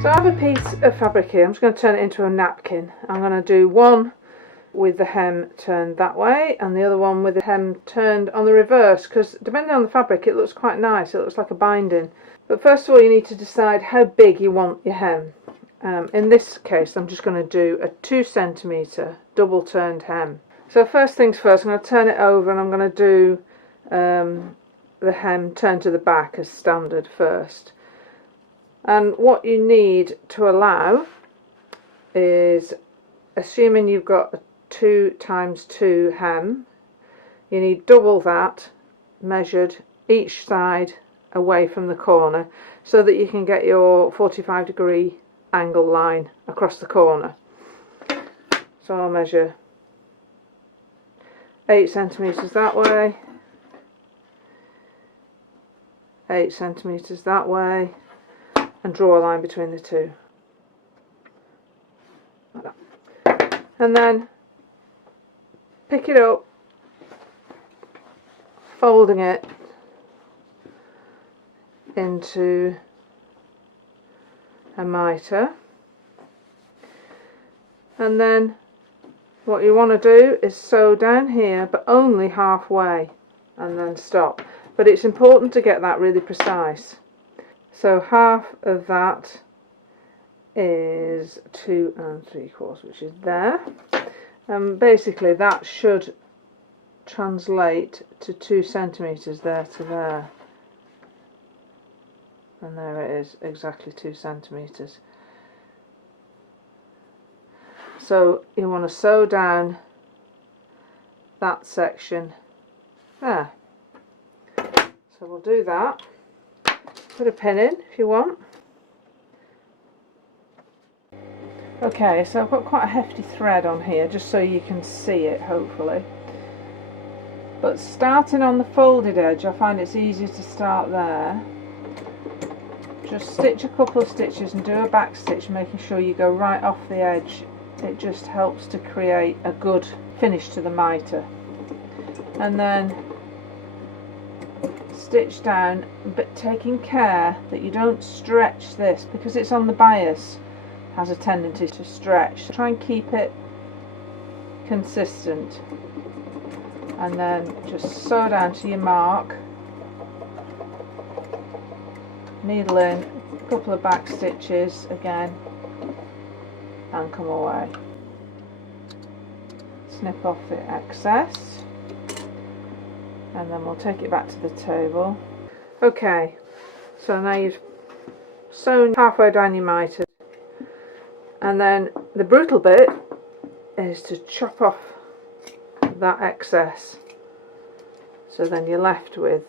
So I have a piece of fabric here. I'm just going to turn it into a napkin. I'm going to do one with the hem turned that way and the other one with the hem turned on the reverse, because depending on the fabric it looks quite nice. It looks like a binding. But first of all you need to decide how big you want your hem. In this case I'm just going to do a 2 centimetre double turned hem. So first things first, I'm going to turn it over and I'm going to do the hem turned to the back as standard first. And what you need to allow is, assuming you've got a 2 times 2 hem, you need double that measured each side away from the corner so that you can get your 45-degree angle line across the corner. So I'll measure 8 centimetres that way, 8 centimetres that way, and draw a line between the two. Like that. And then pick it up, folding it into a mitre, and then what you want to do is sew down here but only halfway and then stop. But it's important to get that really precise. So half of that is 2 3/4, which is there. Basically that should translate to 2 centimetres there to there. And there it is, exactly 2 centimetres. So you want to sew down that section there. So we'll do that. Put a pin in if you want. Okay, so I've got quite a hefty thread on here just so you can see it, hopefully. But starting on the folded edge, I find it's easier to start there. Just stitch a couple of stitches and do a back stitch, making sure you go right off the edge. It just helps to create a good finish to the mitre. And then stitch down, but taking care that you don't stretch this, because it's on the bias, has a tendency to stretch. Try and keep it consistent, and then just sew down to your mark, needle in, a couple of back stitches again, and come away. Snip off the excess, and then we'll take it back to the table. Okay, so now you've sewn halfway down your mitre, and then the brutal bit is to chop off that excess, so then you're left with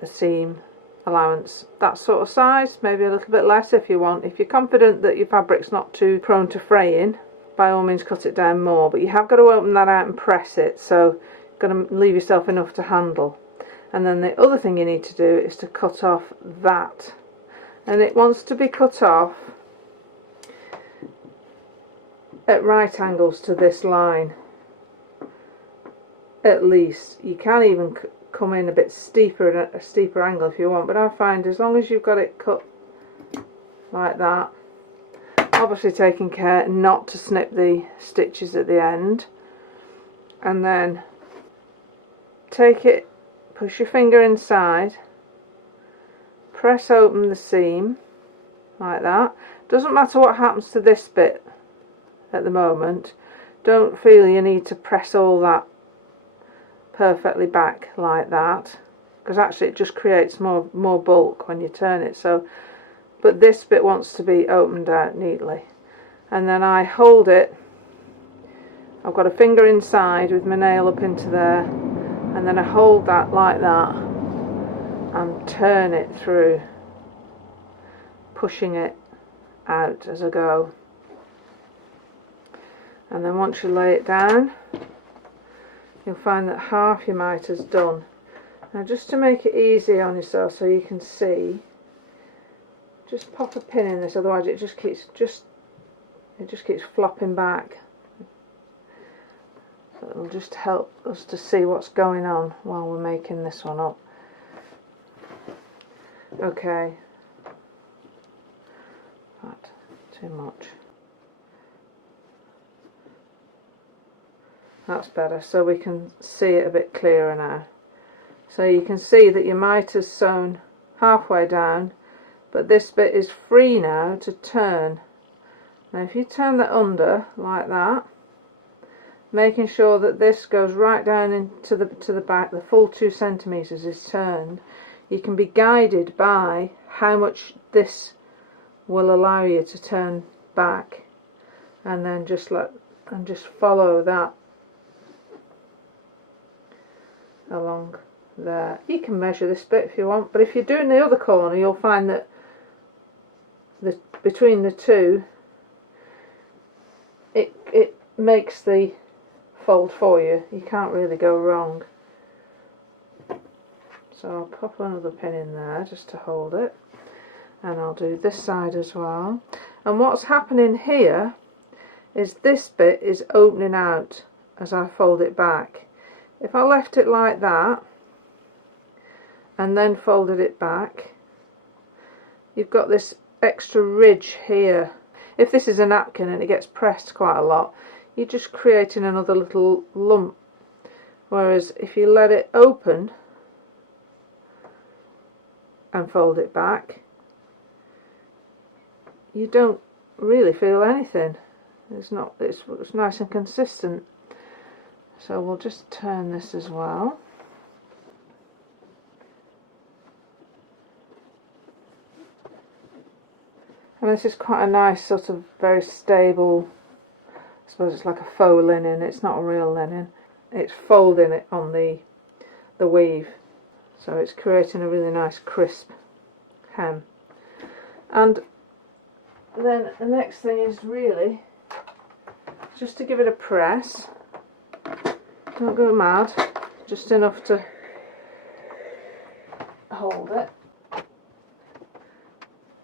a seam allowance that sort of size, maybe a little bit less if you want. If you're confident that your fabric's not too prone to fraying, by all means cut it down more, but you have got to open that out and press it, so you've got to leave yourself enough to handle. And then the other thing you need to do is to cut off that, and it wants to be cut off at right angles to this line, at least. You can even come in a bit steeper at a steeper angle if you want, but I find as long as you've got it cut like that, obviously taking care not to snip the stitches at the end, and then take it, push your finger inside, press open the seam like that. Doesn't matter what happens to this bit at the moment, don't feel you need to press all that perfectly back like that, because actually it just creates more bulk when you turn it. So, but this bit wants to be opened out neatly, and then I hold it. I've got a finger inside with my nail up into there, and then I hold that like that and turn it through, pushing it out as I go. And then once you lay it down, you'll find that half your mitre's done. Now, just to make it easy on yourself so you can see, just pop a pin in this, otherwise it just keeps flopping back. So it'll just help us to see what's going on while we're making this one up. Okay, That too much. That's better, so we can see it a bit clearer now. So you can see that your miter's sewn halfway down, but this bit is free now to turn. Now if you turn that under like that, making sure that this goes right down into the back, the full 2 centimeters is turned, you can be guided by how much this will allow you to turn back, and then just follow that along there. You can measure this bit if you want, but if you're doing the other corner, you'll find that between the two, it makes the fold for you. You can't really go wrong. So I'll pop another pin in there just to hold it, and I'll do this side as well. And what's happening here is this bit is opening out as I fold it back. If I left it like that and then folded it back, you've got this extra ridge here. If this is a napkin and it gets pressed quite a lot, you're just creating another little lump. Whereas if you let it open and fold it back, you don't really feel anything. It's nice and consistent. So we'll just turn this as well. And this is quite a nice sort of very stable, I suppose it's like a faux linen, it's not a real linen. It's folding it on the weave. So it's creating a really nice crisp hem. And then the next thing is really just to give it a press. Don't go mad, just enough to hold it.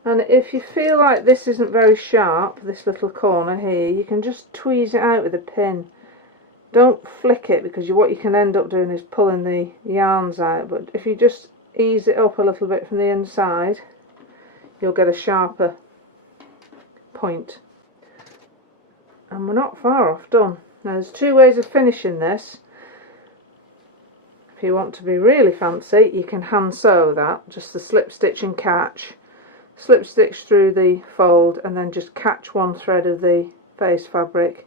And if you feel like this isn't very sharp, this little corner here, you can just tweeze it out with a pin. Don't flick it, because what you can end up doing is pulling the yarns out, but if you just ease it up a little bit from the inside, you'll get a sharper point. And we're not far off done. Now there's 2 ways of finishing this. If you want to be really fancy, you can hand sew that, just the slip stitch and catch. Slip stitch through the fold and then just catch one thread of the face fabric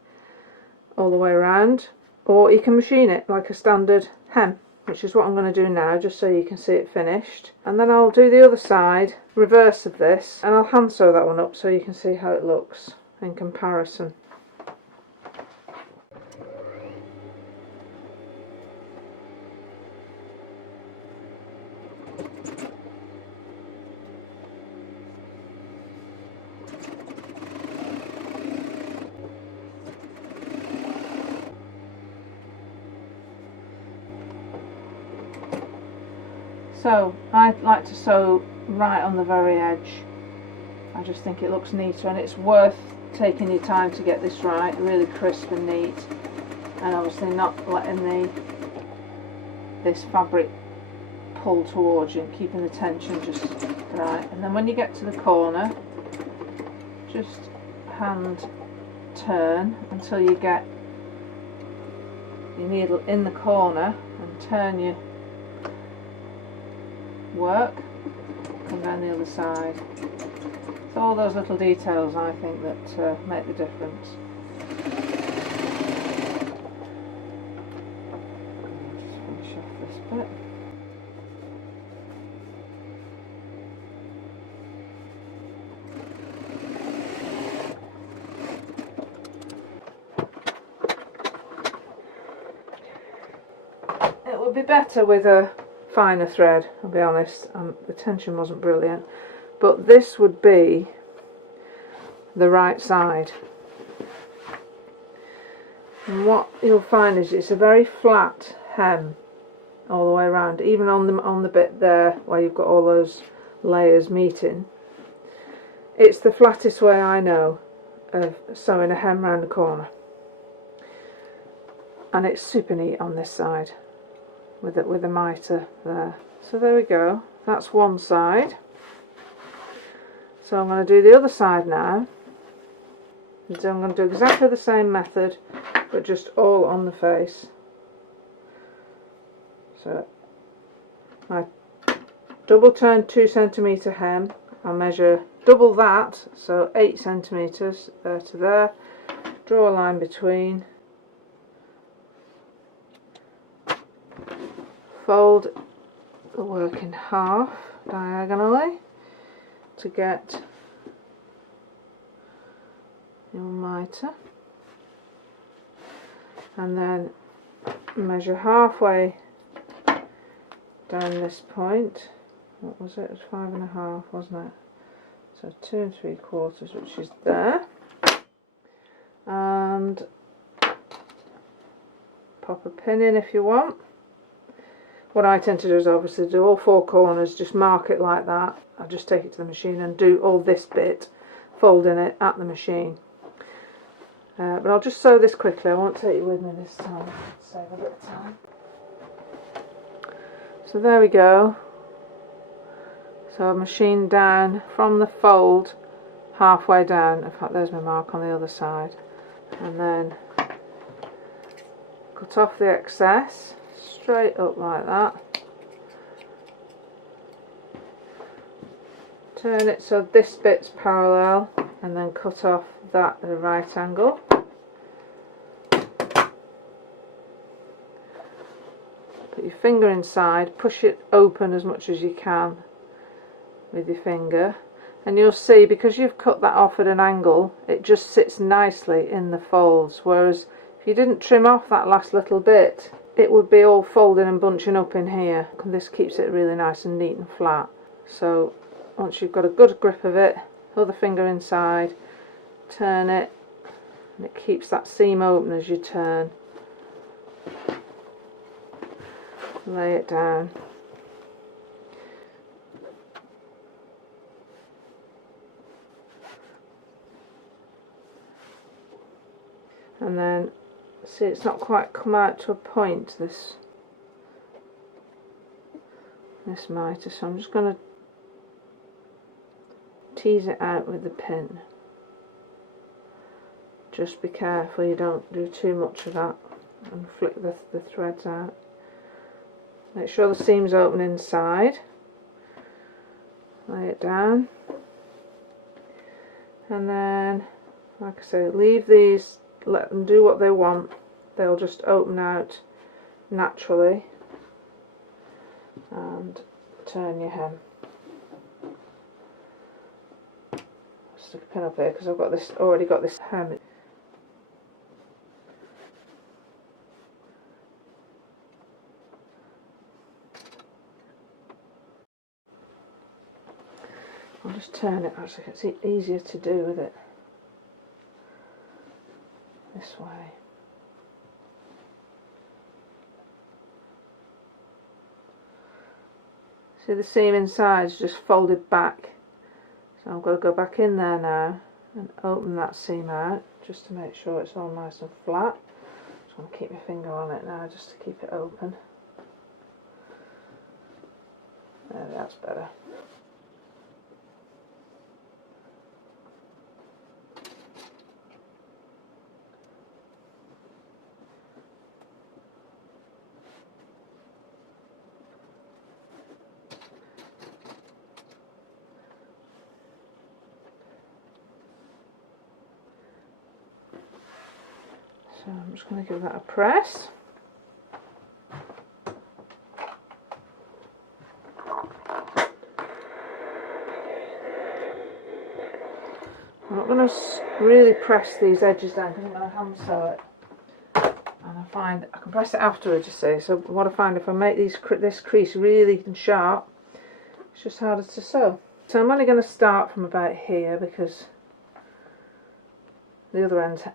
all the way around. Or you can machine it like a standard hem, which is what I'm going to do now, just so you can see it finished. And then I'll do the other side, reverse of this, and I'll hand sew that one up so you can see how it looks in comparison. So I like to sew right on the very edge. I just think it looks neater, and it's worth taking your time to get this right, really crisp and neat, and obviously not letting this fabric pull towards you and keeping the tension just right. And then when you get to the corner, just hand turn until you get your needle in the corner and turn your work, and then the other side. So all those little details, I think, that make the difference. Just finish off this bit. It would be better with a finer thread, I'll be honest, the tension wasn't brilliant, but this would be the right side. And what you'll find is it's a very flat hem all the way around, even on the bit there where you've got all those layers meeting. It's the flattest way I know of sewing a hem round the corner, and it's super neat on this side with the mitre there. So there we go, that's one side. So I'm going to do the other side now. So I'm going to do exactly the same method, but just all on the face. So my double turn 2 centimetre hem, I'll measure double that, so 8 centimetres there to there, draw a line between, fold the work in half diagonally to get your mitre, and then measure halfway down this point. What was it? It was 5.5, wasn't it? So 2 3/4, which is there, and pop a pin in if you want. What I tend to do is obviously do all 4 corners, just mark it like that. I'll just take it to the machine and do all this bit, folding it at the machine. But I'll just sew this quickly, I won't take you with me this time, save a bit of time. So there we go. So I've machined down from the fold halfway down. In fact, there's my mark on the other side. And then cut off the excess, straight up like that. Turn it so this bit's parallel, and then cut off that at a right angle. Put your finger inside, push it open as much as you can with your finger, and you'll see, because you've cut that off at an angle, it just sits nicely in the folds, whereas if you didn't trim off that last little bit, it would be all folding and bunching up in here. And this keeps it really nice and neat and flat. So once you've got a good grip of it, other finger inside, turn it, and it keeps that seam open as you turn. Lay it down. And then, see, it's not quite come out to a point, this mitre, so I'm just going to tease it out with the pin. Just be careful you don't do too much of that and flick the threads out. Make sure the seam's open inside. Lay it down. And then, like I say, leave these, let them do what they want. They'll just open out naturally. And turn your hem. Stick a pin up here because I've got this, already got this hem. I'll just turn it, actually it's easier to do with it this way. See, the seam inside is just folded back, so I've got to go back in there now and open that seam out just to make sure it's all nice and flat. Just want to keep my finger on it now just to keep it open. There, that's better. So I'm just going to give that a press. I'm not going to really press these edges down because I'm going to hand sew it. And I find I can press it afterwards, you see. So what I find, if I make this crease really sharp, it's just harder to sew. So I'm only going to start from about here because the other end's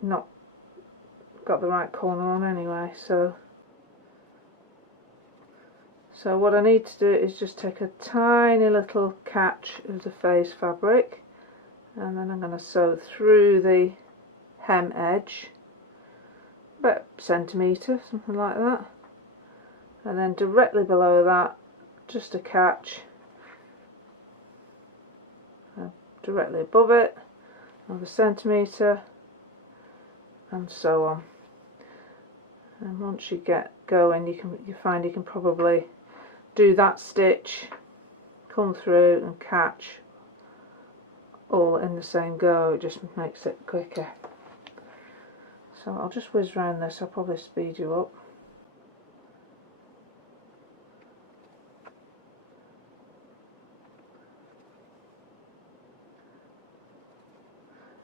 not got the right corner on anyway. So what I need to do is just take a tiny little catch of the face fabric, and then I'm going to sew through the hem edge about a centimetre, something like that, and then directly below that just a catch, a directly above it, another centimetre, and so on. And once you get going, you find you can probably do that stitch, come through and catch all in the same go. It just makes it quicker. So I'll just whiz around this. I'll probably speed you up.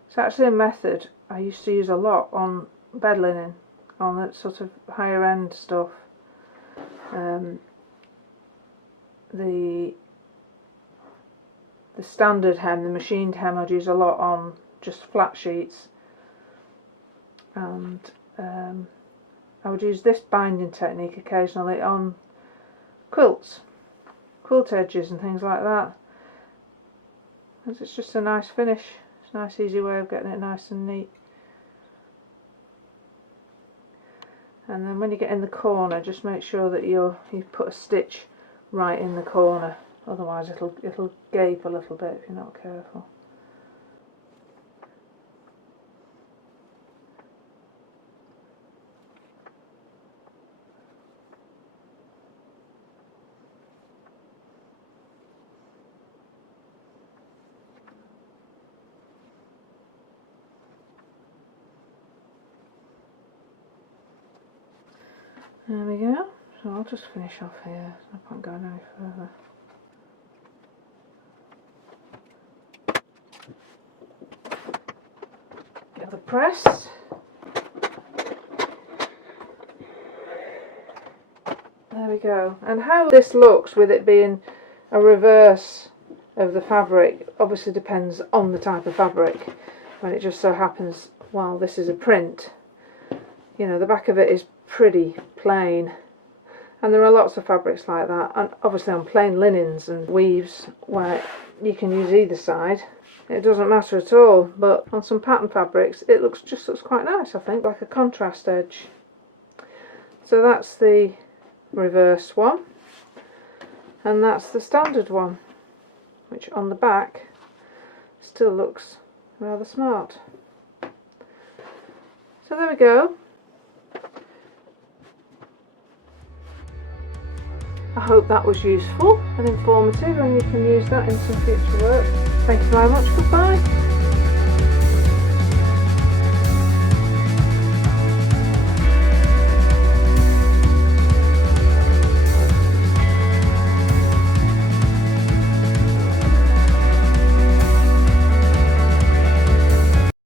It's actually a method I used to use a lot on bed linen, on that sort of higher end stuff. The standard hem, the machined hem, I'd use a lot on just flat sheets, and I would use this binding technique occasionally on quilts, quilt edges and things like that. It's just a nice finish. It's a nice easy way of getting it nice and neat. And then when you get in the corner, just make sure that you put a stitch right in the corner, otherwise it'll gape a little bit if you're not careful. There we go. So I'll just finish off here. I can't go any further. Get the press. There we go. And how this looks with it being a reverse of the fabric obviously depends on the type of fabric. When it just so happens, while this is a print, you know, the back of it is pretty plain, and there are lots of fabrics like that, and obviously on plain linens and weaves where you can use either side, it doesn't matter at all. But on some pattern fabrics it looks quite nice, I think, like a contrast edge. So that's the reverse one, and that's the standard one, which on the back still looks rather smart. So there we go. I hope that was useful and informative, and you can use that in some future work. Thank you very much. Goodbye.